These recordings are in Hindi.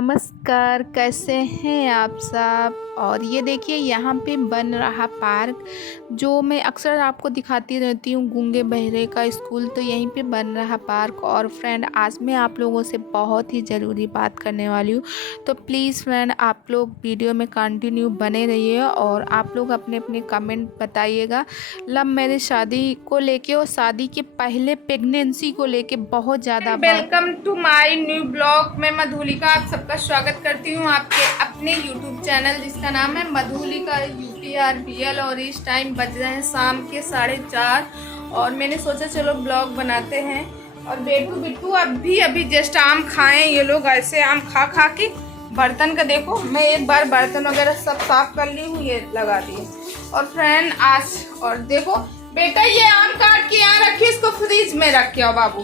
नमस्कार, कैसे हैं आप सब। और ये देखिए यहाँ पे बन रहा पार्क, जो मैं अक्सर आपको दिखाती रहती हूँ। गूंगे बहरे का स्कूल, तो यहीं पे बन रहा पार्क। और फ्रेंड, आज मैं आप लोगों से बहुत ही ज़रूरी बात करने वाली हूँ, तो प्लीज़ फ्रेंड आप लोग वीडियो में कंटिन्यू बने रहिए और आप लोग अपने अपने कमेंट बताइएगा। लव मैरिज शादी को लेके और शादी के पहले प्रेगनेंसी को लेके बहुत ज़्यादा। Welcome to my new blog. मैं मधुलिका आप सबका स्वागत करती हूँ आपके अपने यूट्यूब चैनल, जिसका नाम है मधुलिका UPRBL। और इस टाइम बज रहे हैं शाम के 4:30 और मैंने सोचा चलो ब्लॉग बनाते हैं। और बेटू बिट्टू अभी जस्ट आम खाएं। ये लोग ऐसे आम खा खा के बर्तन का देखो, मैं एक बार बर्तन वगैरह सब साफ कर ली हूँ, ये लगा दिए। और फ्रेंड आज, और देखो बेटा ये आम काट के यहाँ रखिए, इसको फ्रिज में रख के आओ बाबू।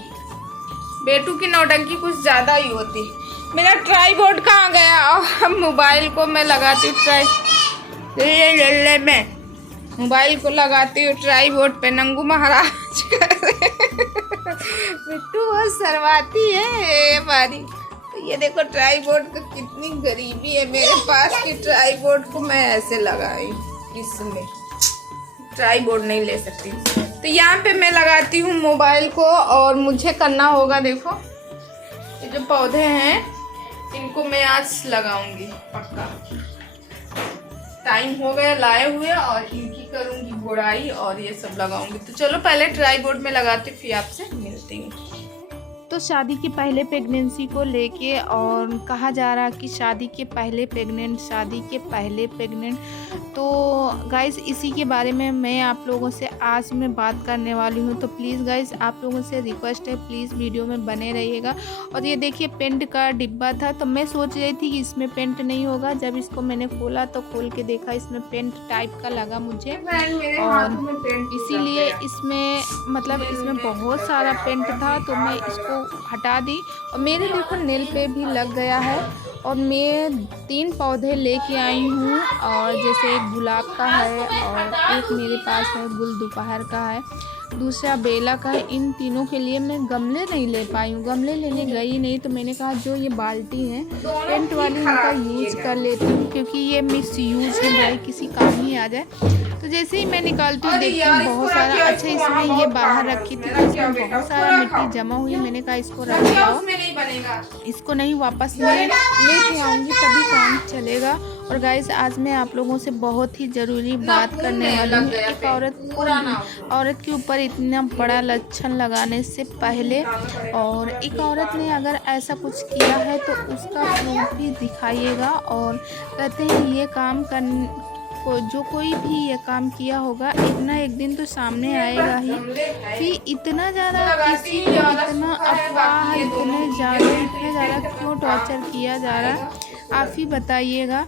बेटू की नौटंकी कुछ ज़्यादा ही होती। मेरा ट्राईपोड कहाँ गया? और मोबाइल को मैं लगाती हूँ मैं मोबाइल को लगाती हूँ ट्राईपोड पे। नंगू महाराज बिट्टू बहुत शर्माती है हमारी। तो ये देखो ट्राईपोड का कितनी गरीबी है मेरे पास कि ट्राईपोड को मैं ऐसे लगाई। इसमें ट्राईपोड नहीं ले सकती, तो यहाँ पे मैं लगाती हूँ मोबाइल को। और मुझे करना होगा, देखो ये जो पौधे हैं इनको मैं आज लगाऊंगी पक्का। टाइम हो गया लाए हुए, और इनकी करूंगी गुड़ाई और ये सब लगाऊंगी। तो चलो पहले ट्राईपोड में लगाती, फिर आपसे मिलती हूँ। तो शादी के पहले प्रेगनेंसी को लेके और कहा जा रहा कि शादी के पहले प्रेग्नेंट। तो गाइस इसी के बारे में मैं आप लोगों से आज मैं बात करने वाली हूँ। तो प्लीज़ गाइस आप लोगों से रिक्वेस्ट है, प्लीज़ वीडियो में बने रहिएगा। और ये देखिए पेंट का डिब्बा था, तो मैं सोच रही थी कि इसमें पेंट नहीं होगा। जब इसको मैंने खोला तो खोल के देखा इसमें पेंट टाइप का लगा मुझे, और इसीलिए इसमें मतलब इसमें बहुत सारा पेंट था, तो मैं इसको हटा दी। और मेरे देखो नेल पे भी लग गया है। और मैं 3 पौधे लेके आई हूँ, और जैसे एक गुलाब का है, और एक मेरे पास है गुल दोपहर का है, दूसरा बेला का है। इन तीनों के लिए मैं गमले नहीं ले पाई हूँ, गमले लेने गई नहीं। तो मैंने कहा जो ये बाल्टी है पेंट वाली इनका यूज कर लेती हूँ, क्योंकि ये मिस यूज है भाई, किसी काम ही आ जाए। तो जैसे ही मैं निकालती हूँ देखती हूँ बहुत सारा। अच्छा इसमें ये बाहर रखी थी, इसमें बहुत सारा मिट्टी जमा हुई। मैंने कहा इसको रख जाओ, इसको नहीं वापस मैं लेके आऊँगी तभी काम चलेगा। और गाइस आज मैं आप लोगों से बहुत ही ज़रूरी बात करने वाली हूँ। एक औरत के ऊपर इतना बड़ा लक्षण लगाने से पहले, और एक औरत ने अगर ऐसा कुछ किया है तो उसका प्रूफ भी दिखाइएगा। और कहते हैं ये काम जो कोई भी ये काम किया होगा एक ना एक दिन तो सामने आएगा ही। फिर इतना ज़्यादा किसी को इतना अफवाह, इतने ज़्यादा क्यों टॉर्चर किया जा रहा है, आप ही बताइएगा।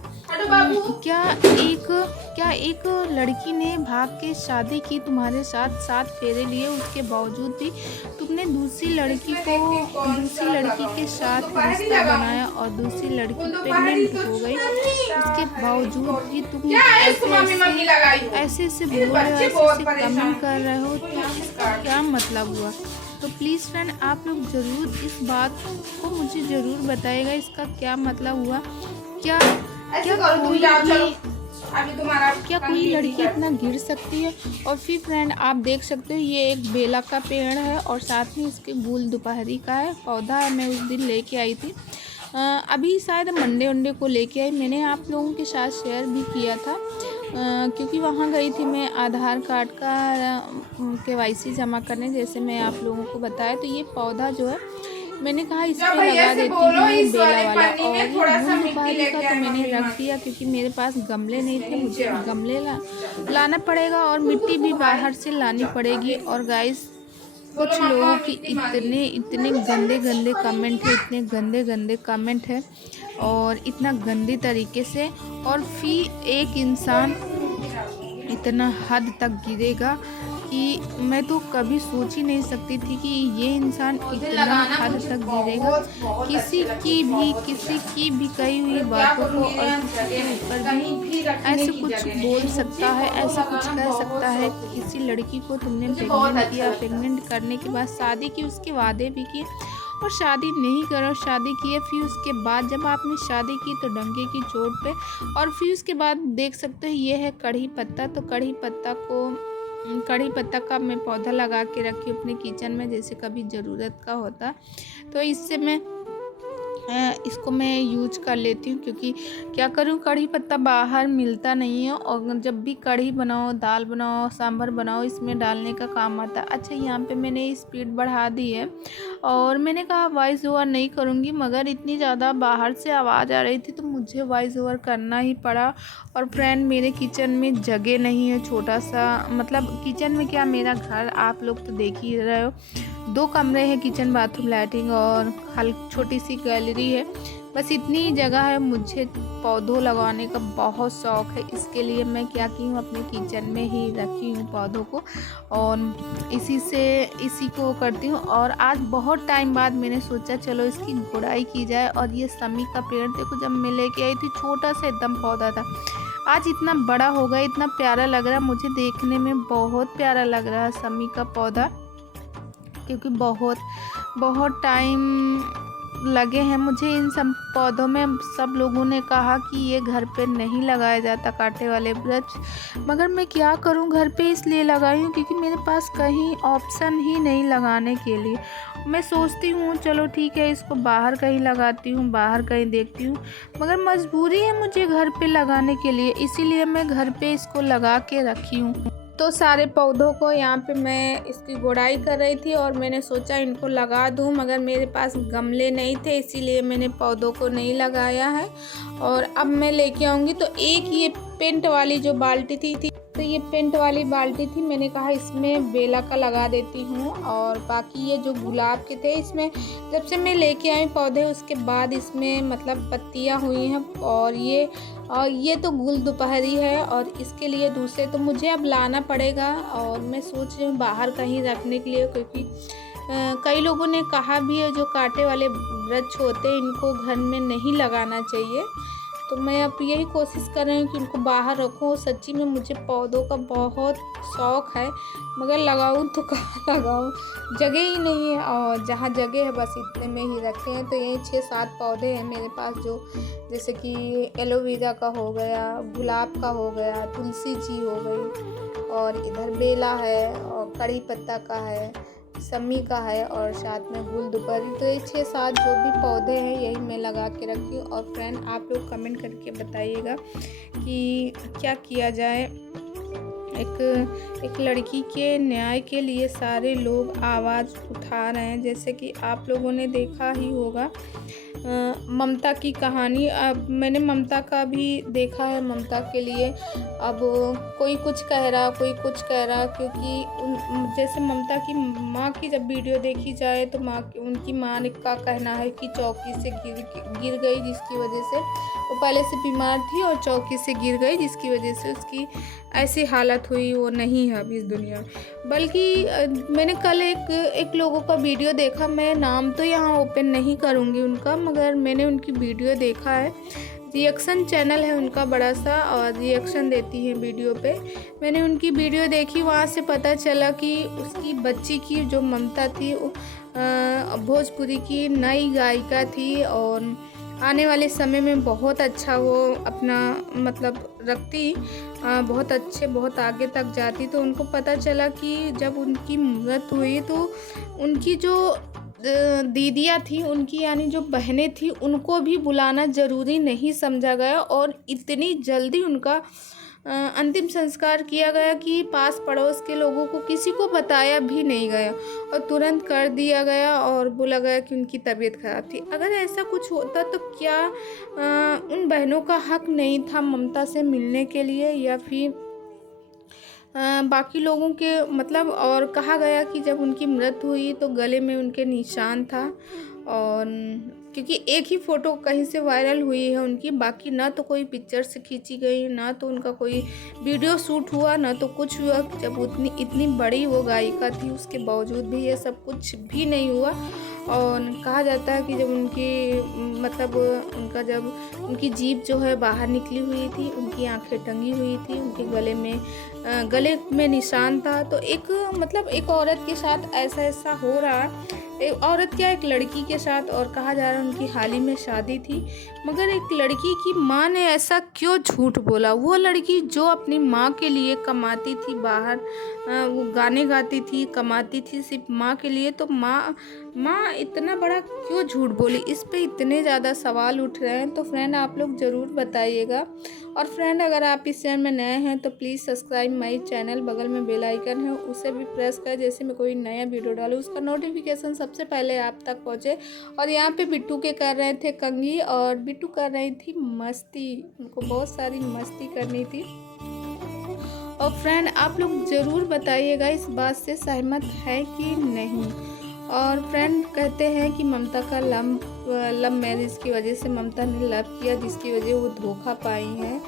क्या एक लड़की ने भाग के शादी की तुम्हारे साथ, 7 फेरे लिए, उसके बावजूद भी तुमने दूसरी लड़की के साथ रिश्ता बनाया और दूसरी लड़की प्रेग्नेंट हो गई। उसके बावजूद भी तुम ऐसे बोल रहे हो, ऐसे कमेंट कर रहे हो, तो इसका क्या मतलब हुआ? तो प्लीज़ फ्रेंड आप लोग ज़रूर इस बात को मुझे ज़रूर बताइएगा, इसका क्या मतलब हुआ। क्या कोई लड़की इतना गिर सकती है? और फिर फ्रेंड आप देख सकते हो ये एक बेला का पेड़ है, और साथ में इसके गुल दोपहरी का है पौधा। मैं उस दिन लेके आई थी, अभी शायद मंडे को लेके आई। मैंने आप लोगों के साथ शेयर भी किया था, क्योंकि वहाँ गई थी मैं आधार कार्ड का KYC जमा करने, जैसे मैं आप लोगों को बताया। तो ये पौधा जो है मैंने कहा इस पर लगा देती हूँ बेला वाला। और ये गुल दोपहरी का तो मैंने रख दिया, क्योंकि मेरे पास गमले नहीं थे, मुझे गमले लाना पड़ेगा और मिट्टी भी बाहर से लानी पड़ेगी। और गाइस कुछ लोगों की इतने गंदे कमेंट है और इतना गंदे तरीके से, और फिर एक इंसान इतना हद तक गिरेगा कि मैं तो कभी सोच ही नहीं सकती थी कि ये इंसान इतना हद तक गिरेगा। किसी की भी कही हुई बातों को और किसी के ऊपर भी ऐसे कुछ बोल सकता है, ऐसा कुछ कह सकता है। किसी लड़की को तुमने प्रेग्नेंट किया, प्रेग्नेंट करने के बाद शादी की, उसके वादे भी किए, और शादी नहीं करो। शादी किए फिर उसके बाद जब आपने शादी की तो डंके की चोट पे। और फिर उसके बाद देख सकते हो ये है कढ़ी पत्ता। तो कढ़ी पत्ता का मैं पौधा लगा के रखी हूँ अपने किचन में, जैसे कभी ज़रूरत का होता तो इससे इसको मैं यूज कर लेती हूँ। क्योंकि क्या करूँ, कढ़ी पत्ता बाहर मिलता नहीं है और जब भी कढ़ी बनाओ, दाल बनाओ, सांभर बनाओ, इसमें डालने का काम आता है। अच्छा, यहाँ पे मैंने स्पीड बढ़ा दी है और मैंने कहा वॉइस ओवर नहीं करूँगी, मगर इतनी ज़्यादा बाहर से आवाज़ आ रही थी तो मुझे वॉइस ओवर करना ही पड़ा। और फ्रेंड, मेरे किचन में जगह नहीं है, छोटा सा, मतलब किचन में क्या, मेरा घर आप लोग तो देख ही रहे हो, 2 कमरे हैं, किचन, बाथरूम, लैट्रिन और छोटी सी गैलरी है, बस इतनी जगह है। मुझे पौधों लगाने का बहुत शौक़ है, इसके लिए मैं क्या की हूँ, अपने किचन में ही रखी हूँ पौधों को और इसी को करती हूँ। और आज बहुत टाइम बाद मैंने सोचा चलो इसकी गुड़ाई की जाए। और ये समी का पेड़ देखो, जब मैं लेके आई थी छोटा सा एकदम पौधा था, आज इतना बड़ा हो गया, इतना प्यारा लग रहा है, मुझे देखने में बहुत प्यारा लग रहा है समी का पौधा। क्योंकि बहुत टाइम लगे हैं मुझे इन सब पौधों में। सब लोगों ने कहा कि ये घर पे नहीं लगाया जाता कांटे वाले वृक्ष, मगर मैं क्या करूं, घर पे इसलिए लगाई हूं क्योंकि मेरे पास कहीं ऑप्शन ही नहीं लगाने के लिए। मैं सोचती हूँ चलो ठीक है, इसको बाहर कहीं लगाती हूँ, बाहर कहीं देखती हूँ, मगर मजबूरी है मुझे घर पे लगाने के लिए, इसीलिए मैं घर पे इसको लगा के रखी हूँ। तो सारे पौधों को यहाँ पे मैं इसकी गुड़ाई कर रही थी और मैंने सोचा इनको लगा दूँ, मगर मेरे पास गमले नहीं थे, इसीलिए मैंने पौधों को नहीं लगाया है। और अब मैं लेके आऊँगी। तो एक ये पेंट वाली जो बाल्टी थी तो ये पेंट वाली बाल्टी थी, मैंने कहा इसमें बेला का लगा देती हूँ। और बाकी ये जो गुलाब के थे, इसमें जब से मैं लेके आई पौधे उसके बाद इसमें मतलब पत्तियाँ हुई हैं। और ये तो गुल दोपहरी है और इसके लिए दूसरे तो मुझे अब लाना पड़ेगा। और मैं सोच रही हूँ बाहर कहीं रखने के लिए, क्योंकि कई लोगों ने कहा भी है जो कांटे वाले वृक्ष होते हैं इनको घर में नहीं लगाना चाहिए। तो मैं अब यही कोशिश कर रही हूँ कि उनको बाहर रखूँ। सच्ची में मुझे पौधों का बहुत शौक़ है, मगर लगाऊँ तो कहाँ लगाऊँ, जगह ही नहीं है। और जहाँ जगह है बस इतने में ही रखे हैं। तो यही 6-7 पौधे हैं मेरे पास, जो जैसे कि एलोवेरा का हो गया, गुलाब का हो गया, तुलसी जी हो गई, और इधर बेला है, और कड़ी पत्ता का है, समी का है, और साथ में गुल दोपहरी। तो ये 6-7 जो भी पौधे हैं यही मैं लगा के रखी हूँ। और फ्रेंड, आप लोग कमेंट करके बताइएगा कि क्या किया जाए। एक लड़की के न्याय के लिए सारे लोग आवाज़ उठा रहे हैं। जैसे कि आप लोगों ने देखा ही होगा ममता की कहानी। अब मैंने ममता का भी देखा है, ममता के लिए अब कोई कुछ कह रहा, कोई कुछ कह रहा, क्योंकि जैसे ममता की माँ की जब वीडियो देखी जाए तो उनकी माँ ने का कहना है कि चौकी से गिर गई, जिसकी वजह से वो पहले से बीमार थी और चौकी से गिर गई, जिसकी वजह से उसकी ऐसी हालत हुई, वो नहीं है अभी इस दुनिया में। बल्कि मैंने कल एक लोगों का वीडियो देखा, मैं नाम तो यहाँ ओपन नहीं करूँगी उनका, मगर मैंने उनकी वीडियो देखा है, रिएक्शन चैनल है उनका बड़ा सा, और रिएक्शन देती हैं वीडियो पे। मैंने उनकी वीडियो देखी, वहाँ से पता चला कि उसकी बच्ची की जो ममता थी भोजपुरी की नई गायिका थी, और आने वाले समय में बहुत अच्छा वो अपना मतलब रखती, बहुत अच्छे, बहुत आगे तक जाती। तो उनको पता चला कि जब उनकी मृत्यु हुई तो उनकी जो दीदियाँ थी, उनकी यानी जो बहनें थी, उनको भी बुलाना ज़रूरी नहीं समझा गया, और इतनी जल्दी उनका अंतिम संस्कार किया गया कि पास पड़ोस के लोगों को किसी को बताया भी नहीं गया, और तुरंत कर दिया गया और बोला गया कि उनकी तबीयत खराब थी। अगर ऐसा कुछ होता तो क्या उन बहनों का हक नहीं था ममता से मिलने के लिए, या फिर बाकी लोगों के मतलब। और कहा गया कि जब उनकी मृत्यु हुई तो गले में उनके निशान था, और क्योंकि एक ही फ़ोटो कहीं से वायरल हुई है उनकी, बाकी ना तो कोई पिक्चर से खींची गई, ना तो उनका कोई वीडियो शूट हुआ, ना तो कुछ हुआ। जब इतनी बड़ी वो गायिका थी उसके बावजूद भी ये सब कुछ भी नहीं हुआ। और कहा जाता है कि जब जब उनकी जीभ जो है बाहर निकली हुई थी, उनकी आंखें टंगी हुई थी, उनके गले में निशान था। तो एक औरत के साथ ऐसा हो रहा एक औरत क्या एक लड़की के साथ, और कहा जा रहा है उनकी हाल ही में शादी थी, मगर एक लड़की की माँ ने ऐसा क्यों झूठ बोला। वो लड़की जो अपनी माँ के लिए कमाती थी बाहर, वो गाने गाती थी, कमाती थी सिर्फ माँ के लिए, तो माँ इतना बड़ा क्यों झूठ बोली। इस पे इतने ज़्यादा सवाल उठ रहे हैं। तो फ्रेंड आप लोग ज़रूर बताइएगा। और फ्रेंड अगर आप इस चैनल में नए हैं तो प्लीज़ सब्सक्राइब माई चैनल, बगल में बेल आइकन है उसे भी प्रेस करें, जैसे मैं कोई नया वीडियो डालूँ उसका नोटिफिकेशन सबसे पहले आप तक पहुँचे। और यहाँ पे बिट्टू के कर रहे थे कंघी, और बिट्टू कर रही थी मस्ती, उनको बहुत सारी मस्ती करनी थी। और फ्रेंड आप लोग ज़रूर बताइएगा इस बात से सहमत है कि नहीं। और फ्रेंड कहते हैं कि ममता का लव मैरिज की वजह से ममता ने लव किया, जिसकी वजह वो धोखा पाई हैं,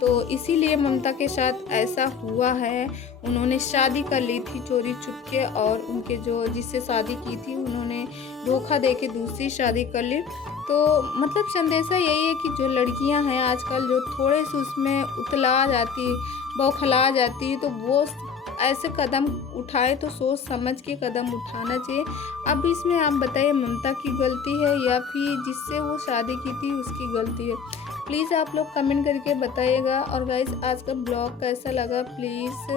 तो इसीलिए ममता के साथ ऐसा हुआ है। उन्होंने शादी कर ली थी चोरी चुपके, और उनके जो जिससे शादी की थी उन्होंने धोखा देके दूसरी शादी कर ली। तो मतलब संदेशा यही है कि जो लड़कियां हैं आजकल जो थोड़े से उसमें उतला जाती, बौखला जाती है, तो वो ऐसे कदम उठाए तो सोच समझ के कदम उठाना चाहिए। अब इसमें आप बताइए ममता की गलती है या फिर जिससे वो शादी की थी उसकी गलती है। प्लीज़ आप लोग कमेंट करके बताइएगा। और गाइस आज का ब्लॉग कैसा लगा प्लीज़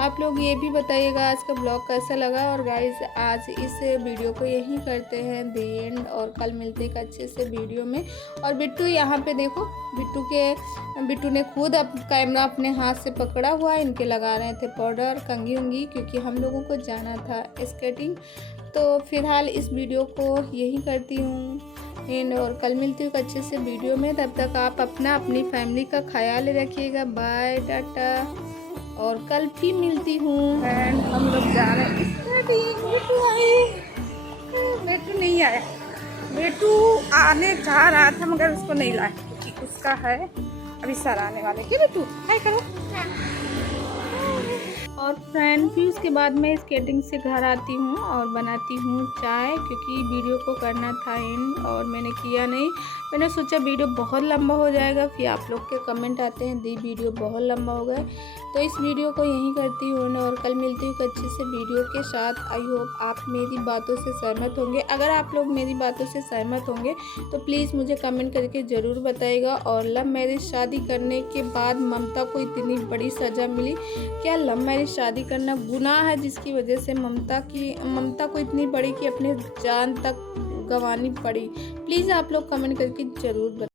आप लोग ये भी बताइएगा आज का ब्लॉग कैसा लगा। और गाइस आज इस वीडियो को यहीं करते हैं दी एंड, और कल मिलते एक अच्छे से वीडियो में। और बिट्टू यहाँ पे देखो, बिट्टू ने खुद कैमरा अपने हाथ से पकड़ा हुआ है, इनके लगा रहे थे पाउडर कंघी उंगी, क्योंकि हम लोगों को जाना था स्केटिंग। तो फिलहाल इस वीडियो को यही करती हूँ एंड, और कल मिलती हूँ एक अच्छे से वीडियो में। तब तक आप अपनी फैमिली का ख्याल रखिएगा। बाय टाटा, और कल भी मिलती हूँ। एंड हम लोग जा रहे हैं स्केटिंग। बेटू नहीं आया, बेटू आने जा रहा था मगर उसको नहीं लाया, क्योंकि उसका है अभी सर आने वाले। क्या बेटू हाय करो। और फ्रेंड फिर उसके बाद मैं स्केटिंग से घर आती हूँ और बनाती हूँ चाय, क्योंकि वीडियो को करना था एंड, और मैंने किया नहीं। मैंने सोचा वीडियो बहुत लंबा हो जाएगा, फिर आप लोग के कमेंट आते हैं दी वीडियो बहुत लंबा हो गया, तो इस वीडियो को यहीं करती हूँ। और कल मिलती हूँ एक अच्छे से वीडियो के साथ। आई होप आप मेरी बातों से सहमत होंगे। अगर आप लोग मेरी बातों से सहमत होंगे तो प्लीज़ मुझे कमेंट करके ज़रूर बताइएगा। और लव मैरिज शादी करने के बाद ममता को इतनी बड़ी सज़ा मिली, क्या लव मैरिज शादी करना गुनाह है, जिसकी वजह से ममता को इतनी बड़ी कि अपने जान तक गंवानी पड़ी। प्लीज़ आप लोग कमेंट करके ज़रूर बताइए।